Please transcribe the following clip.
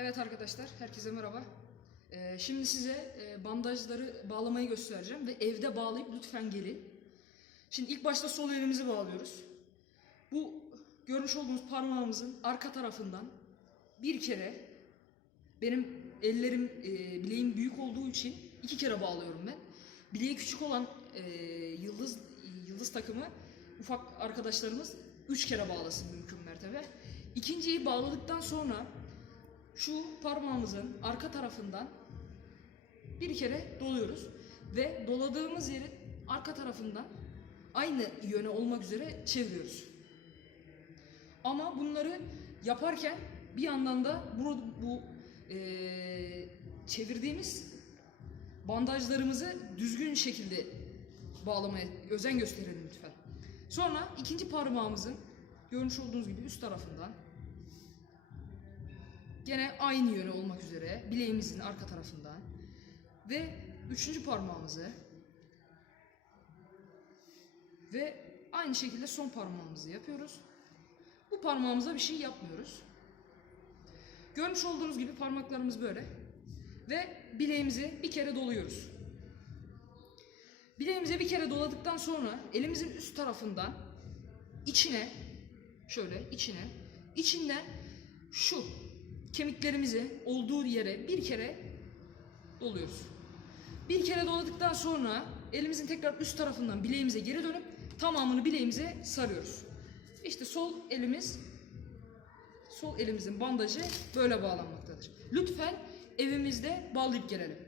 Evet arkadaşlar, herkese merhaba. Ee, şimdi size e, bandajları bağlamayı göstereceğim ve evde bağlayıp lütfen gelin. Şimdi ilk başta sol elimizi bağlıyoruz. Bu görmüş olduğunuz parmağımızın arka tarafından bir kere benim ellerim, e, bileğim büyük olduğu için iki kere bağlıyorum ben. Bileği küçük olan e, yıldız yıldız takımı ufak arkadaşlarımız üç kere bağlasın mümkün mertebe. İkinciyi bağladıktan sonra şu parmağımızın arka tarafından bir kere doluyoruz ve doladığımız yerin arka tarafından aynı yöne olmak üzere çeviriyoruz. Ama bunları yaparken bir yandan da bu, bu eee, çevirdiğimiz bandajlarımızı düzgün şekilde bağlamaya özen gösterelim lütfen. Sonra ikinci parmağımızın görmüş olduğunuz gibi üst tarafından Gene aynı yöne olmak üzere bileğimizin arka tarafından ve üçüncü parmağımızı ve aynı şekilde son parmağımızı yapıyoruz. Bu parmağımıza bir şey yapmıyoruz. Görmüş olduğunuz gibi parmaklarımız böyle ve bileğimizi bir kere doluyoruz. Bileğimize bir kere doladıktan sonra elimizin üst tarafından içine şöyle içine içinden şu kemiklerimizi olduğu yere bir kere doluyoruz. Bir kere doladıktan sonra elimizin tekrar üst tarafından bileğimize geri dönüp tamamını bileğimize sarıyoruz. İşte sol elimiz sol elimizin bandajı böyle bağlanmaktadır. Lütfen evimizde bağlayıp gelelim.